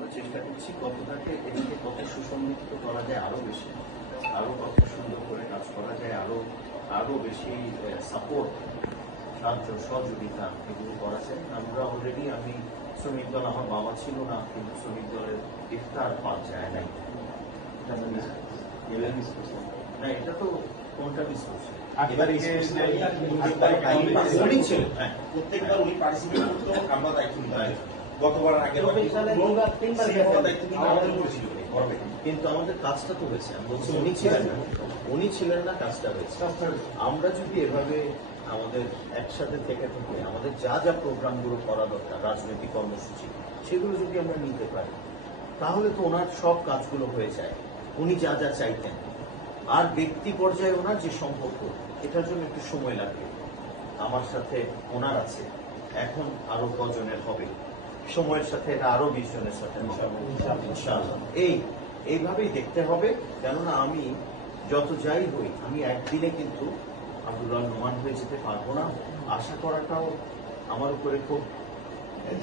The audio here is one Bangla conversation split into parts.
আমরা চেষ্টা করছি কতটাকে এদিকে কত সুসংগঠিত করা যায় আরো বেশি, আরো কত সুন্দর করে কাজ করা যায়, আরো বেশি সাপোর্ট, সাহায্য সহযোগিতা এগুলো করা যায়। আমরা অলরেডি আমি শ্রমিক দল, আমার বাবা ছিল না, কিন্তু শ্রমিক দলের ইফতার পাওয়া যায় নাই। না, এটা তো কোনটা মিস করছে? উনি ছিলেন, প্রত্যেকবার উনি পার্টিসিপেট করতো, আমরা দায়িত্ব নিতাম। গতবার আগে কিন্তু আমাদের কাজটা তো হয়েছে। আমি বলছি উনি ছিলেন না, উনি ছিলেন না, কাজটা হয়েছে। আমরা যদি এভাবে আমাদের একসাথে থেকে আমাদের যা যা প্রোগ্রামগুলো করা দরকার, রাজনৈতিক কর্মসূচি, সেগুলো যদি আমরা নিতে পারি, তাহলে তো ওনার সব কাজগুলো হয়ে যায়, উনি যা যা চাইতেন। আর ব্যক্তি পর্যায়ে ওনার যে সম্পর্ক, এটার জন্য একটু সময় লাগবে। আমার সাথে ওনার আছে, এখন আরো কজনের হবে, সময়ের সাথে এটা আরো 20 জনের সাথে ইনশাআল্লাহ। এইভাবেই দেখতে হবে। কেননা আমি যত যাই হই, আমি একদিনে কিন্তু আব্দুল্লাহ নোমান হয়ে যেতে পারবো না। আশা করাটাও আমার উপরে খুব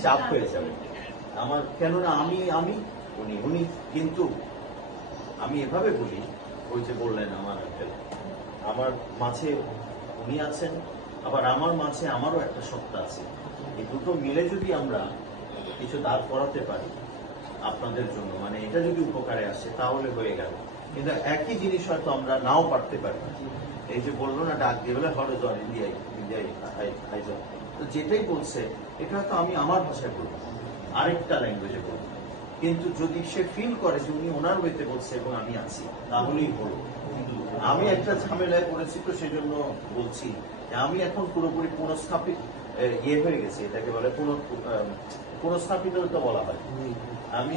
চাপ হয়ে যাবে আমার, কেননা আমি উনি কিন্তু আমি এভাবে বলি, ওই যে বললেন আমার মাঝে উনি আছেন, আবার আমার মাঝে আমারও একটা সত্তা আছে। এই দুটো মিলে যদি আমরা কিছু দাঁড় করাতে পারি আপনাদের জন্য, মানে এটা যদি উপকারে আসে, তাহলে হয়ে গেল। কিন্তু একই জিনিস হয়তো আমরা নাও পারতে পারি। এই যে বললো না, ডাক দিয়ে বলে হরে জন ইন্ডিয়াই তো যেটাই বলছে, এটা হয়তো আমি আমার ভাষায় বলবো, আরেকটা ল্যাঙ্গুয়েজে বলবো, কিন্তু যদি সে ফিল করে যে উনি ওনার ওয়েতে বলছে এবং আমি আছি, তাহলেই হলো। আমি একটা ঝামেলায় পড়েছি, তো সেজন্য বলছি আমি এখন পুরোপুরি পুনঃস্থাপিত হয়ে গেছে। এটাকে বলে পুনঃস্থাপিত তো বলা হয়। আমি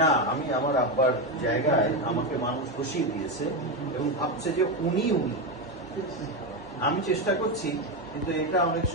না, আমি আমার আব্বার জায়গায় আমাকে মানুষ বসিয়ে দিয়েছে এবং ভাবছে যে উনি আমি চেষ্টা করছি, কিন্তু এটা অনেক সময়